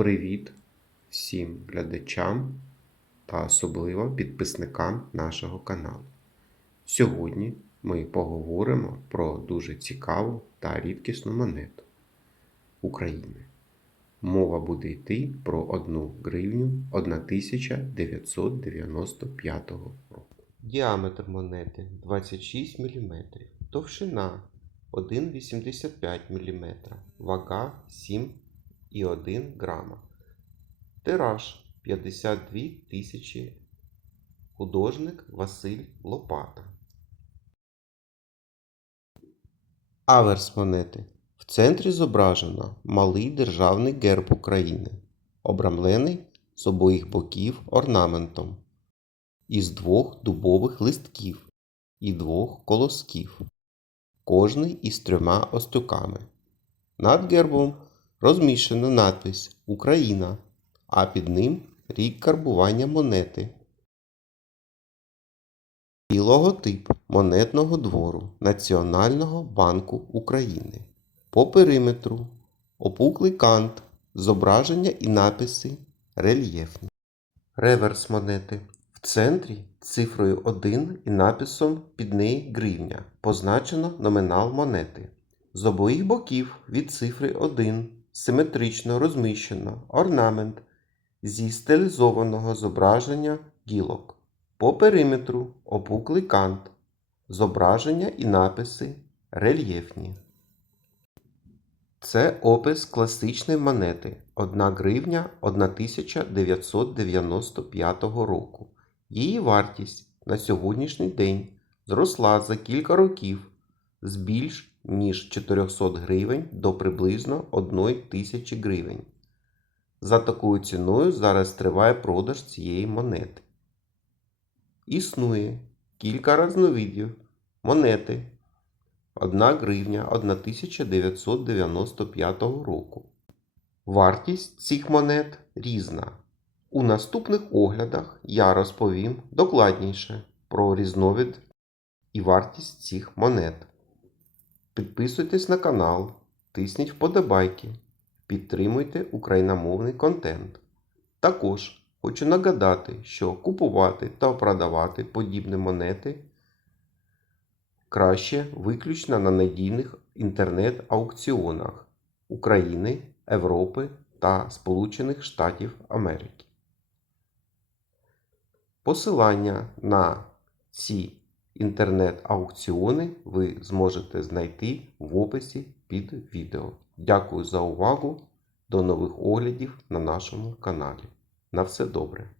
Привіт всім глядачам та особливо підписникам нашого каналу. Сьогодні ми поговоримо про дуже цікаву та рідкісну монету України. Мова буде йти про 1 гривню 1995 року. Діаметр монети 26 мм, товщина 1,85 мм, вага 7,1 грама. Тираж 52 тисячі. Художник Василь Лопата. Аверс монети. В центрі зображено малий державний герб України, обрамлений з обоїх боків орнаментом із двох дубових листків і двох колосків, кожний із трьома остюками. Над гербом розміщена надпись Україна, а під ним рік карбування монети. І логотип монетного двору Національного банку України. По периметру опуклий кант, зображення і написи рельєфні. Реверс монети. В центрі цифрою 1 і написом під неї гривня. Позначено номінал монети. З обоїх боків від цифри 1 симетрично розміщено орнамент зі стилізованого зображення гілок. По периметру опуклий кант, зображення і написи рельєфні. Це опис класичної монети 1 гривня 1995 року. Її вартість на сьогоднішній день зросла за кілька років з більш ніж 400 гривень до приблизно 1 тисячі гривень. За такою ціною зараз триває продаж цієї монети. Існує кілька різновидів монети 1 гривня 1995 року. Вартість цих монет різна. У наступних оглядах я розповім докладніше про різновид і вартість цих монет. Підписуйтесь на канал, тисніть вподобайки, підтримуйте україномовний контент. Також хочу нагадати, що купувати та продавати подібні монети краще виключно на надійних інтернет-аукціонах України, Європи та Сполучених Штатів Америки. Посилання на ці інтернет-аукціони ви зможете знайти в описі під відео. Дякую за увагу. До нових оглядів на нашому каналі. На все добре!